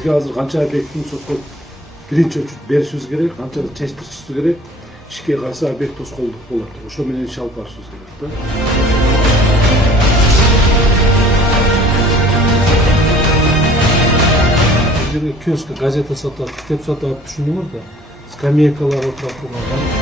бизге азыр канча объекттин сотко биринчи очерк беришибиз керек, канча чечтиришибиз керек, ишке кайсы объект тоскоолдук болот. Ошо менен иш алып барышыбыз керек да. Жерге киоск, газета сатат, китеп сатат, түшүндүңүз да. Скамейкалар отуруп турган.